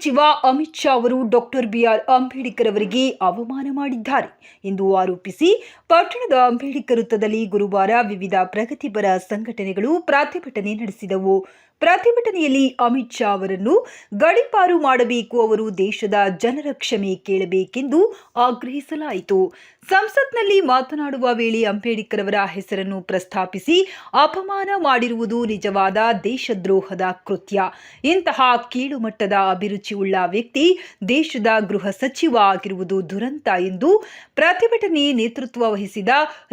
ಸಚಿವ ಅಮಿತ್ ಶಾ ಅವರು doctor B R Ambedkar ಅವರಿಗೆ ಅವಮಾನ ಮಾಡಿದ್ದಾರೆ ಎಂದು ಆರೋಪಿಸಿ ಪಟ್ಟಣದ ಅಂಬೇಡ್ಕರ್ ವೃತ್ತದಲ್ಲಿ ಗುರುವಾರ ವಿವಿಧ ಪ್ರಗತಿಪರ ಸಂಘಟನೆಗಳು ಪ್ರತಿಭಟನೆ ನಡೆಸಿದವು. ಪ್ರತಿಭಟನೆಯಲ್ಲಿ ಅಮಿತ್ ಶಾ ಅವರನ್ನು ಗಡೀಪಾರು ಮಾಡಬೇಕು, ಅವರು ದೇಶದ ಜನರ ಕ್ಷಮೆ ಕೇಳಬೇಕೆಂದು ಆಗ್ರಹಿಸಲಾಯಿತು. ಸಂಸತ್ನಲ್ಲಿ ಮಾತನಾಡುವ ವೇಳೆ ಅಂಬೇಡ್ಕರ್ ಅವರ ಹೆಸರನ್ನು ಪ್ರಸ್ತಾಪಿಸಿ ಅಪಮಾನ ಮಾಡಿರುವುದು ನಿಜವಾದ ದೇಶದ್ರೋಹದ ಕೃತ್ಯ. ಇಂತಹ ಕೀಳುಮಟ್ಟದ ಅಭಿರುಚಿಯುಳ್ಳ ವ್ಯಕ್ತಿ ದೇಶದ ಗೃಹ ಸಚಿವ ಆಗಿರುವುದು ದುರಂತ ಎಂದು ಪ್ರತಿಭಟನೆ ನೇತೃತ್ವ ವಹಿಸಿದ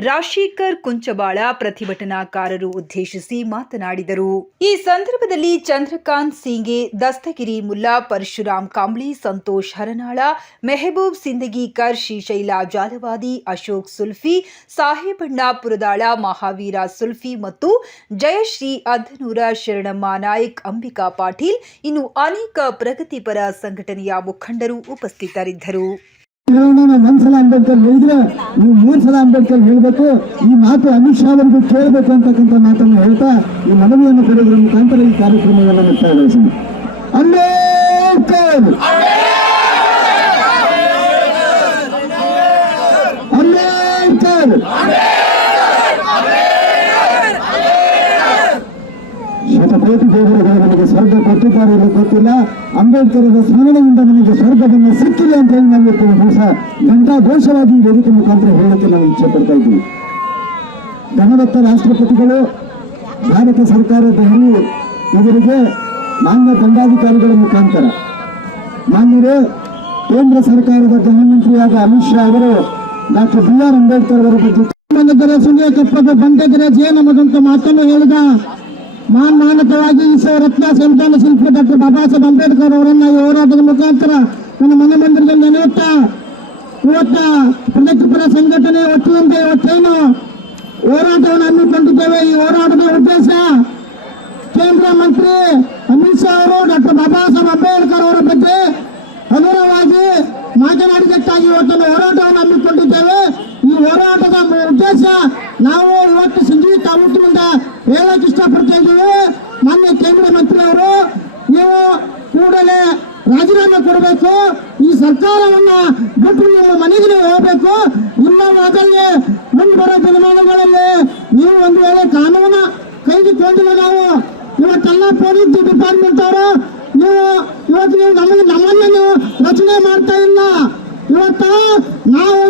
ರಾಜಶೇಖರ್ ಕುಂಚಬಾಳ ಪ್ರತಿಭಟನಾಕಾರರು ಉದ್ದೇಶಿಸಿ ಮಾತನಾಡಿದರು. ಈ ಸಂದರ್ಭದಲ್ಲಿ ಚಂದ್ರಕಾಂತ್ ಸಿಂಗೆ, ದಸ್ತಗಿರಿ ಮುಲ್ಲಾ, ಪರಶುರಾಮ್ ಕಾಂಬ್ಳಿ, ಸಂತೋಷ್ ಹರನಾಳ, ಮೆಹಬೂಬ್ ಸಿಂದಗೀಕರ್, ಶ್ರೀಶೈಲ ಜಾಲವಾದಿ, ಅಶೋಕ್ ಸುಲ್ಫಿ, ಸಾಹೇಬಣ್ಣ ಪುರದಾಳ, ಮಹಾವೀರ ಸುಲ್ಫಿ ಮತ್ತು ಜಯಶ್ರೀ ಅದ್ದನೂರ, ಶರಣಮ್ಮ ನಾಯಕ್, ಅಂಬಿಕಾ ಪಾಟೀಲ್ ಇನ್ನು ಅನೇಕ ಪ್ರಗತಿಪರ ಸಂಘಟನೆಯ ಮುಖಂಡರು ಉಪಸ್ಥಿತರಿದ್ದರು. ಒಂದ್ಸಲ ಅಂಬೇಡ್ಕರ್ ಹೇಳಿದ್ರೆ ನೀವು 3 ಸಲ ಅಂಬೇಡ್ಕರ್ ಹೇಳಬೇಕು. ಈ ಮಾತು ಅಮಿತ್ ಶಾ ಅವರಿಗೂ ಕೇಳಬೇಕು ಅಂತಕ್ಕಂಥ ಮಾತನ್ನು ಹೇಳ್ತಾ ಈ ಮನವಿಯನ್ನು ಕೊಡೋದ್ರ ಮುಖಾಂತರ ಈ ಕಾರ್ಯಕ್ರಮವನ್ನು ಮುಕ್ತಾಯ ಗೊಳಿಸಿದೆ. ಅಂಬೇಡ್ಕರ್ ಅಂಬೇಡ್ಕರ್ ಶತಕೋಟಿ ದೇವರುಗಳು ನಮಗೆ ಸ್ವರ್ಗ ಕೊಟ್ಟಿದ್ದಾರೆ ಎಂದು ಗೊತ್ತಿಲ್ಲ. ಅಂಬೇಡ್ಕರ್ ಸ್ಮರಣೆಯಿಂದ ನಮಗೆ ಸ್ವರ್ಗವನ್ನು ಸಿಕ್ಕಿಲ್ಲ ಅಂತ ಹೇಳಿ ನಾವು ದಿವಸ ಘಂಟಾಘೋಷವಾಗಿ ವೇದಿಕೆ ಮುಖಾಂತರ ಹೇಳಕ್ಕೆ ನಾವು ಇಚ್ಛೆ ಪಡ್ತಾ ಇದ್ದೀವಿ. ಘನವತ್ತ ರಾಷ್ಟ್ರಪತಿಗಳು, ಭಾರತ ಸರ್ಕಾರ ದೆಹಲಿ ಇವರಿಗೆ ಮಾನ್ಯ ದಂಡಾಧಿಕಾರಿಗಳ ಮುಖಾಂತರ ಮಾನ್ಯರೇ ಕೇಂದ್ರ ಸರ್ಕಾರದ ಗೃಹ ಮಂತ್ರಿಯಾದ ಅಮಿತ್ ಶಾ ಅವರು ಡಾಕ್ಟರ್ ಬಿಆರ್ ಅಂಬೇಡ್ಕರ್ ಅವರ ಬಗ್ಗೆ ಸುಳ್ಯ ಕಪ್ಪದ ಬಂಡೆಗೆರೆ ಜೇನಮದಂತ ಮಾತನ್ನು ಹೇಳಿದ ಮಾನವತವಾಗಿ ರತ್ನ ಸಂತಾನ ಶಿಲ್ಪಿ ಡಾಕ್ಟರ್ ಬಾಬಾ ಸಾಹೇಬ್ ಅಂಬೇಡ್ಕರ್ ಅವರನ್ನ ಈ ಹೋರಾಟದ ಮುಖಾಂತರ ನನ್ನ ಮನೆ ಮಂದಿರದಲ್ಲಿ ನೆನೆಯುತ್ತಾ ಇವತ್ತ ಪ್ರಗತಿಪರ ಸಂಘಟನೆ ಒಟ್ಟಿನಿಂದ ಇವತ್ತೇನು ಹೋರಾಟವನ್ನು ಹಮ್ಮಿಕೊಂಡಿದ್ದೇವೆ. ಈ ಹೋರಾಟದ ಉದ್ದೇಶ ಕೇಂದ್ರ ಮಂತ್ರಿ ಅಮಿತ್ ಶಾ ಅವರು ಡಾಕ್ಟರ್ ಬಾಬಾ ಸಾಹೇಬ್ ಅಂಬೇಡ್ಕರ್ ಅವರ ಬಗ್ಗೆ ಹಗುರವಾಗಿ ಮಾತನಾಡಿದ್ದಕ್ಕಾಗಿ ಇವತ್ತನ್ನು ಹೋರಾಟವನ್ನು ಹಮ್ಮಿಕೊಂಡಿದ್ದೇವೆ. ಈ ಹೋರಾಟದ ಉದ್ದೇಶ ನಾವು ಇವತ್ತು ಸಂಜೀವಿ ತಾಲೂಕಿನಿಂದ ಹೇಳಕ್ ಇಷ್ಟಪಡ್ತಾ ಇದ್ದೀವಿ. ಮಾನ್ಯ ಕೇಂದ್ರ ಮಂತ್ರಿ ಅವರು ನೀವು ಕೂಡಲೇ ರಾಜೀನಾಮೆ ಕೊಡಬೇಕು, ಈ ಸರ್ಕಾರವನ್ನ ಬಿಟ್ಟು ನಿಮ್ಮ ಮನೆಗೆ ನೀವು ಹೋಗಬೇಕು. ನಿಮ್ಮ ಮೊದಲೇ ಮುಂದೆ ಬರೋ ದಿನಮಾನಗಳಲ್ಲಿ ನೀವು ಒಂದು ವೇಳೆ ಕಾನೂನು ಕೈಗೆ ಕೊಂಡಿಲ್ಲ, ನಾವು ಇವತ್ತೆಲ್ಲ ಪೊಲೀಸ್ ಡಿಪಾರ್ಟ್ಮೆಂಟ್ ಅವರು ಇವತ್ತು ನೀವು ನಮ್ಮನ್ನ ನೀವು ರಚನೆ ಮಾಡ್ತಾ ಇಲ್ಲ. ಇವತ್ತ ನಾವು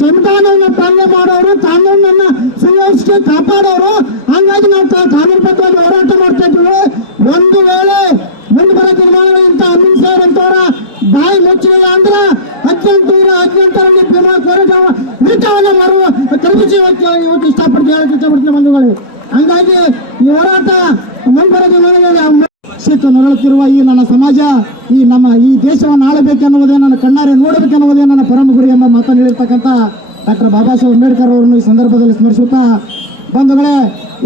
ಸಂವಿಧಾನವನ್ನು ಪಾಲನೆ ಮಾಡೋರು, ಕಾನೂನನ್ನ ಸುವ್ಯವಸ್ಥೆ ಕಾಪಾಡೋರು, ಹಾಗಾಗಿ ನಾವು ಕಾನೂನುಬದ್ಧವಾಗಿ ಹೋರಾಟ ಮಾಡ್ತಾ ಇದ್ದೀವಿ. ಒಂದು ವೇಳೆ ಮುಂದೆ ಬರೋ ತೀರ್ಮಾನಗಳು ಇಂಥ ಅಮಿತ್ ಶಾ ಅಂತವರ ಬಾಯಿ ಮುಚ್ಚಲಿಲ್ಲ ಅಂದ್ರೆ 1818ರಲ್ಲಿ ಭೀಮಾ ಕೋರಿಟವನ್ನು ಮಾಡುವ ಕಲ್ಪಿಸಿ ಇವತ್ತು ಇಷ್ಟಪಡ್ತೀನಿ ಬಂಧುಗಳು. ಹಂಗಾಗಿ ಈ ಹೋರಾಟ ಮುಂದೆ ಬರೋ ತೀರ್ಮಾನಗಳಲ್ಲಿ ನರಳುತ್ತಿರುವ ಈ ನನ್ನ ಸಮಾಜ, ಈ ದೇಶವನ್ನು ಆಳಬೇಕೆನ್ನುವುದೇ, ನನ್ನ ಕಣ್ಣಾರೆ ನೋಡಬೇಕೆನ್ನುವುದೇ ನನ್ನ ಪರಮ ಗುರಿ ಎಂಬ ಮಾತನ್ನು ಹೇಳಿರ್ತಕ್ಕಂಥ ಡಾಕ್ಟರ್ ಬಾಬಾ ಸಾಹೇಬ್ ಅಂಬೇಡ್ಕರ್ ಅವರನ್ನು ಈ ಸಂದರ್ಭದಲ್ಲಿ ಸ್ಮರಿಸುತ್ತಾ, ಬಂಧುಗಳೇ,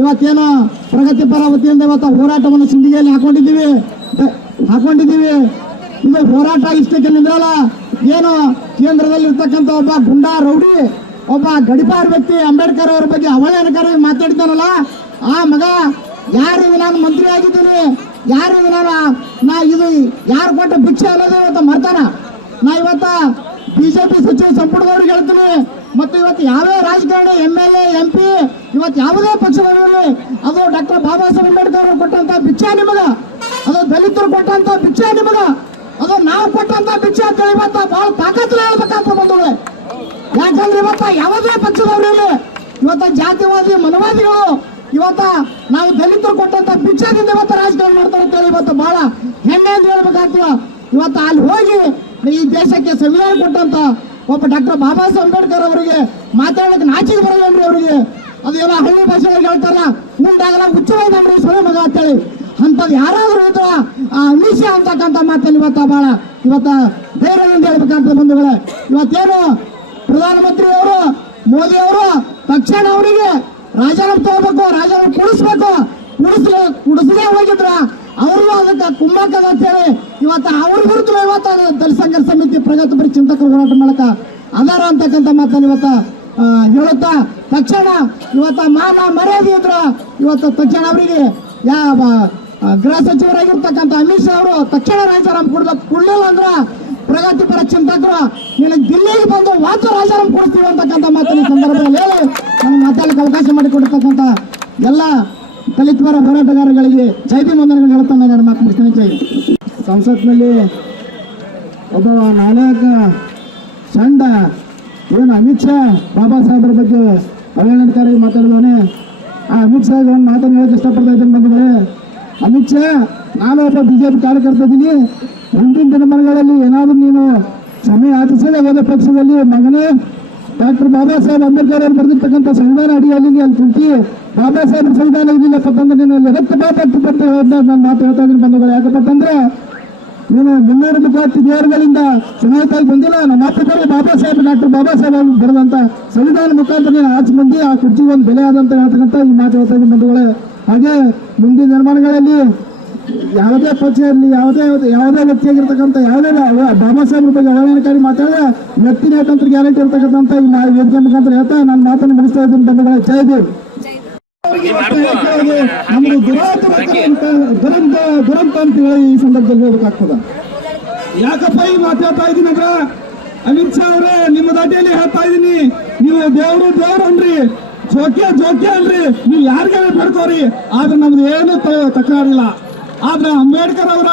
ಇವತ್ತೇನು ಪ್ರಗತಿಪರ ವತಿಯಿಂದ ಇವತ್ತು ಹೋರಾಟವನ್ನು ಸಿಂಧಿಗೆಯಲ್ಲಿ ಹಾಕೊಂಡಿದ್ದೀವಿ. ಇದು ಹೋರಾಟ ಇಷ್ಟಕ್ಕೆ ನಿಂದ್ರಲ್ಲ. ಏನು ಕೇಂದ್ರದಲ್ಲಿ ಇರ್ತಕ್ಕಂಥ ಒಬ್ಬ ಗುಂಡಾ ರೌಡಿ, ಒಬ್ಬ ಗಡಿಪಾರ್ ವ್ಯಕ್ತಿ ಅಂಬೇಡ್ಕರ್ ಅವರ ಬಗ್ಗೆ ಅವಹೇಳನಕಾರಿ ಮಾತಾಡಿದ್ದಾನಲ್ಲ, ಆ ಮಗ ಯಾರು ನಾನು ಮಂತ್ರಿ ಆಗಿದ್ದೀನಿ, ಯಾರು ಇದು ಯಾರು ಕೊಟ್ಟ ಭಿಕ್ಷೆ ಅಲ್ಲದೆ ಇವತ್ತು ಮರ್ತಾನ. ನಾ ಇವತ್ತ ಬಿಜೆಪಿ ಸಚಿವ ಸಂಪುಟದವ್ರಿಗೆ ಹೇಳ್ತೀನಿ, ಮತ್ತು ಇವತ್ತು ಯಾವೇ ರಾಜಕಾರಣಿ MLA MP ಇವತ್ತು ಯಾವುದೇ ಪಕ್ಷದವರಲ್ಲಿ ಅದು ಡಾಕ್ಟರ್ ಬಾಬಾ ಸಾಹೇಬ್ ಅಂಬೇಡ್ಕರ್ ಅವರು ಕೊಟ್ಟಂತ ಭಿಕ್ಷೆ ನಿಮಗ, ಅದು ದಲಿತರು ಕೊಟ್ಟಂತ ಭಿಕ್ಷೆ ನಿಮಗ, ಅದು ನಾವು ಕೊಟ್ಟಂತ ಭಿಕ್ಷೆ ಅಂತ ಇವತ್ತ ಬಹಳ ತಾಕತ್ತು ಹೇಳ್ಬೇಕಂತ ಬಂದವೆ. ಯಾಕಂದ್ರೆ ಇವತ್ತ ಯಾವುದೇ ಪಕ್ಷದವರಲ್ಲಿ ಇವತ್ತ ಜಾತಿವಾದಿ ಮನವಾದಿಗಳು ಇವತ್ತ ನಾವು ದಲಿತರು ಕೊಟ್ಟಂತ ಭಿಕ್ಷದಿಂದ ಇವತ್ತು ರಾಜಕಾರಣ ಮಾಡ್ತಾರೆ ಅಂತೇಳಿ ಇವತ್ತು ಬಹಳ ಹೆಮ್ಮೆಯಿಂದ ಹೇಳ್ಬೇಕಾಗ್ತವ. ಇವತ್ತು ಅಲ್ಲಿ ಹೋಗಿ ಈ ದೇಶಕ್ಕೆ ಸಂವಿಧಾನ ಕೊಟ್ಟಂತ ಒಬ್ಬ ಡಾಕ್ಟರ್ ಬಾಬಾ ಸಾಹೇಬ್ ಅಂಬೇಡ್ಕರ್ ಅವರಿಗೆ ಮಾತಾಡೋಕೆ ನಾಚಿಕೆ ಬರಲ್ರಿ ಅವರಿಗೆ. ಅದೇನೋ ಹಳ್ಳಿ ಭಾಷೆಗಳಿಗೆ ಹೇಳ್ತಾರ, ಮುಂದಾಗಲ್ಲ ಹುಚ್ಚವಾಯ್ರಿ ಸೊಳ್ಳೆ ಮಗ ಅಂತೇಳಿ. ಅಂತದ್ ಯಾರಾದ್ರೂ ಇದ್ರ ಅಮಿತ್ ಶಾ ಅಂತಕ್ಕಂಥ ಮಾತನ್ನು ಇವತ್ತ ಧೈರ್ಯದಿಂದ ಹೇಳ್ಬೇಕಂತ ಬಂಧುಗಳೇ. ಇವತ್ತೇನು ಪ್ರಧಾನಮಂತ್ರಿ ಅವರು ಮೋದಿ ಅವರು ತಕ್ಷಣ ಅವರಿಗೆ ರಾಜೀನಾಮೆ ತಗೋಬೇಕು, ರಾಜೀನಾಮೆ ಕುಡಿಸಲೇ ಹೋಗಿದ್ರ ಅವ್ರಿಗೂ ಅದಕ್ಕೆ ಕುಂಭಕದ ಅಂತೇಳಿ ಇವತ್ತು ಅವ್ರ ವಿರುದ್ಧ ಇವತ್ತು ದಲಿತ ಸಂಘರ್ಷ ಸಮಿತಿ ಪ್ರಗತಿಪರ ಚಿಂತಕರು ಹೋರಾಟ ಮಾಡಕ ಅದಾರ ಅಂತಕ್ಕಂಥ ಮಾತನ್ನು ಇವತ್ತ ಹೇಳುತ್ತಾ, ತಕ್ಷಣ ಇವತ್ತ ಮಾನ ಮರ್ಯಾದೆ ಇದ್ರ ಇವತ್ತು ತಕ್ಷಣ ಅವರಿಗೆ ಗೃಹ ಸಚಿವರಾಗಿರ್ತಕ್ಕಂಥ ಅಮಿತ್ ಶಾ ಅವರು ತಕ್ಷಣ ರಾಜಾರಾಮ್ ಕೊಡ್ಲಿಲ್ಲ ಅಂದ್ರ ಪ್ರಗತಿಪರ ಚಿಂತಕರು ನಿನಗೆ ದಿಲ್ಲಿಗೆ ಬಂದು ವಾಚ ರಾಜಾರಾಮ್ ಕೊಡ್ತೀವಿ ಅಂತಕ್ಕಂಥ ಮಾತಿನ ಸಂದರ್ಭದಲ್ಲಿ ಹೇಳಿ ನಾನು ಮಾತಾಡಲಿಕ್ಕೆ ಅವಕಾಶ ಮಾಡಿಕೊಡ್ತಕ್ಕಂಥ ಎಲ್ಲ ದಲಿತ ಪರ ಹೋರಾಟಗಾರರಿಗೆ ಜೈ ಭೀಮ್ ವಂದನೆಗಳು ಹೇಳ್ತಾ ನಾನು ಎರಡು ಮಾತು ಮುಗಿಸ್ತೇನೆ. ಜೈ ಸಂಸತ್ನಲ್ಲಿ ಒಬ್ಬ ನಾಯಕ ಚಂಡ ಏನು ಅಮಿತ್ ಶಾ ಬಾಬಾ ಸಾಹೇಬರ ಬಗ್ಗೆ ಅವಹೇಳನಕಾರಿ ಮಾತಾಡಿದವನೇ. ಆ ಅಮಿತ್ ಶಾ ಒಂದು ಮಾತನ್ನು ಹೇಳಕ್ಕೆ ಇಷ್ಟಪಡ್ತಾ ಇದ್ದೇನೆ ಬಂಧುಗಳೇ. ಅಮಿತ್ ಶಾ ನಾನು ಒಬ್ಬ ಬಿಜೆಪಿ ಕಾರ್ಯಕರ್ತ ಇದ್ದೀನಿ. ಮುಂದಿನ ದಿನಮಾನಗಳಲ್ಲಿ ಏನಾದರೂ ನೀನು ಸಮಯ ಆಚರಿಸದೆ ಹೋದ ಪಕ್ಷದಲ್ಲಿ ಮಗನೇ ಡಾಕ್ಟರ್ ಬಾಬಾ ಸಾಹೇಬ್ ಅಂಬೇಡ್ಕರ್ ಅವರು ಬರೆದಿರ್ತಕ್ಕಂಥ ಸಂವಿಧಾನ ಅಡಿಯಲ್ಲಿ ಅಲ್ಲಿ ಕುಂತಿ ಬಾಬಾ ಸಾಹೇಬ್ ಸಂವಿಧಾನ ಇದಿಲ್ಲಪ್ಪ ತಂದ್ರೆ ನೀನು ರಕ್ತ ಬಾಪಟ್ಟು ನಾನು ಮಾತು ಹೇಳ್ತಾ ಇದ್ದೀನಿ ಬಂಧುಗಳು. ಯಾಕಪ್ಪಂದ್ರೆ ನೀನು 300 ಕೋಟಿ ದೇವರುಗಳಿಂದ ಚುನಾಯಿತಾಗಿ ಬಂದಿಲ್ಲ. ನಮ್ಮ ಅಪ್ಪಗಳು ಬಾಬಾ ಸಾಹೇಬ್ ಡಾಕ್ಟರ್ ಬಾಬಾ ಸಾಹೇಬ್ ಬರೆದಂತ ಸಂವಿಧಾನ ಮುಖಾಂತರ ನೀನು ಆಚೆ ಬಂದು ಆ ಕುರ್ಚಿಗೆ ಒಂದು ಬೆಲೆ ಆದಂತ ಹೇಳ್ತಕ್ಕಂಥ ಈ ಮಾತು ಹೇಳ್ತಾ ಇದ್ದೀನಿ ಬಂಧುಗಳೇ. ಹಾಗೆ ಮುಂದಿನ ನಿರ್ಮಾಣಗಳಲ್ಲಿ ಯಾವುದೇ ಪಕ್ಷ ಇರಲಿ ಯಾವುದೇ ವ್ಯಕ್ತಿಯಾಗಿರ್ತಕ್ಕಂಥ ಯಾವುದೇ ಬಾಬಾ ಸಾಹೇಬ್ರ ಬಗ್ಗೆ ಅವಹೇಳನಕಾರಿ ಮಾತಾಡಿದ್ರೆ ವ್ಯಕ್ತಿನೇ ತಂತ್ರ ಗ್ಯಾರಂಟಿ ಇರ್ತಕ್ಕಂಥ ಈ ವೇದಿಕೆ ಮುಖಾಂತರ ಹೇಳ್ತಾ ನಾನು ಮಾತನ್ನು ಮುಗಿಸ್ತಾ ಇದ್ದೀನಿ ಬಂಧುಗಳೇ. ಜೈ ಭೀಮ್. ನಮ್ದು ದುರಂತ ಅಂತ ಹೇಳಿ ಈ ಸಂದರ್ಭದಲ್ಲಿ ಹೇಳ್ಬೇಕಾಗ್ತದ. ಯಾಕಪ್ಪ ಈ ಮಾತು ಹೇಳ್ತಾ ಇದ್ದೀನಿ ಅಂದ್ರೆ ಅಮಿತ್ ಶಾ ಅವರೇ ನಿಮ್ಮ ದಾಟಿಯಲ್ಲಿ ಹೇಳ್ತಾ ಇದ್ದೀನಿ. ನೀವು ದೇವ್ರು ಅನ್ರಿ, ಜೋಕ್ಯ ಅನ್ರಿ, ನೀವು ಯಾರಿಗಾರ ಬೇಡ್ಕೋರಿ, ಆದ್ರೆ ನಮ್ದು ಏನು ತಕರಾರಿಲ್ಲ. ಆದ್ರೆ ಅಂಬೇಡ್ಕರ್ ಅವರ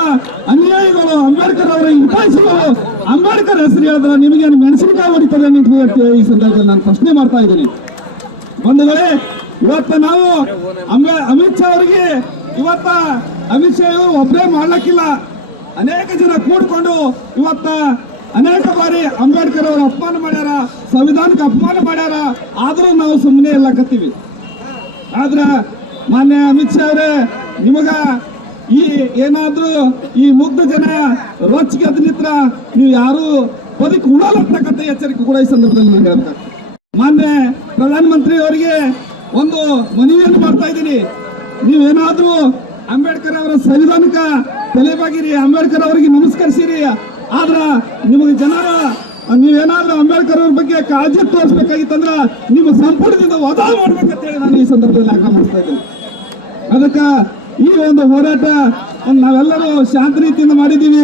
ಅನುಯಾಯಿಗಳು, ಅಂಬೇಡ್ಕರ್ ಅವರ ಹಿತೈಷಿಗಳು ಅಂಬೇಡ್ಕರ್ ಹೆಸರು ಹೇಳಿದ್ರೆ ನಿಮಗೆ ಮೆಣಸಿನಕಾಯಿ ಹೊಡಿತಾರೆ ಈ ಸಂದರ್ಭದಲ್ಲಿ ನಾನು ಪ್ರಶ್ನೆ ಮಾಡ್ತಾ ಇದ್ದೀನಿ ಬಂಧುಗಳೇ. ಇವತ್ತ ನಾವು ಅಮಿತ್ ಶಾ ಅವರಿಗೆ ಇವತ್ತ ಅಮಿತ್ ಶಾ ಒಬ್ಬರೇ ಮಾಡ್ಲಕ್ಕಿಲ್ಲ, ಅನೇಕ ಜನ ಕೂಡ್ಕೊಂಡು ಇವತ್ತ ಅನೇಕ ಬಾರಿ ಅಂಬೇಡ್ಕರ್ ಅವರು ಅಪಮಾನ ಮಾಡ್ಯಾರ, ಸಂವಿಧಾನಕ್ಕೆ ಅಪಮಾನ ಮಾಡ್ಯಾರ. ಆದ್ರೂ ನಾವು ಸುಮ್ಮನೆ ಇಲ್ಲಕತ್ತೀವಿ. ಆದ್ರ ಮಾನ್ಯ ಅಮಿತ್ ಶಾ ಅವರೇ, ನಿಮಗ ಈ ಏನಾದ್ರೂ ಈ ಮುಗ್ಧ ಜನ ರೊಚ್ಚಿಗೆ ನಿತ್ರ ನೀವು ಯಾರು ಬದುಕು ಉಳಲತ್ತಕ್ಕಂಥ ಎಚ್ಚರಿಕೆ ಕೂಡ ಈ ಸಂದರ್ಭದಲ್ಲಿ ನಾನು ಹೇಳ್ಬೇಕು. ಮಾನ್ಯ ಪ್ರಧಾನಮಂತ್ರಿ ಅವರಿಗೆ ಒಂದು ಮನವಿಯನ್ನು ಮಾಡ್ತಾ ಇದ್ದೀನಿ. ನೀವೇನಾದ್ರೂ ಅಂಬೇಡ್ಕರ್ ಅವರ ಸಂವಿಧಾನಕ್ಕ ತಲೆಬಾಗಿರಿ, ಅಂಬೇಡ್ಕರ್ ಅವರಿಗೆ ನಮಸ್ಕರಿಸಿರಿ. ಆದ್ರ ನಿಮಗೆ ಜನರ ನೀವೇನಾದ್ರೂ ಅಂಬೇಡ್ಕರ್ ಅವ್ರ ಬಗ್ಗೆ ಕಾಳಜಿ ತೋರಿಸ್ಬೇಕಾಗಿತ್ತಂದ್ರ ನಿಮ್ಮ ಸಂಪುಟದಿಂದ ವಜಾ ಮಾಡ್ಬೇಕಂತೇಳಿ ನಾನು ಈ ಸಂದರ್ಭದಲ್ಲಿ ಆಗ್ರಹ ಮಾಡ್ತಾ ಇದ್ದೀನಿ. ಅದಕ್ಕ ಈ ಒಂದು ಹೋರಾಟ ನಾವೆಲ್ಲರೂ ಶಾಂತ ರೀತಿಯಿಂದ ಮಾಡಿದ್ದೀವಿ.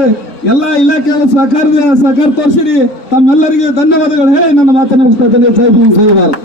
ಎಲ್ಲ ಇಲಾಖೆಗಳ ಸಹಕಾರ ತೋರಿಸಿರಿ. ತಮ್ಮೆಲ್ಲರಿಗೂ ಧನ್ಯವಾದಗಳು ಹೇಳಿ ನನ್ನ ಮಾತನ್ನು ಮುಗಿಸ್ತಾ ಇದ್ದೇನೆ. ಜೈ ಭೀಮ್, ಜೈ ಭಾರತ್.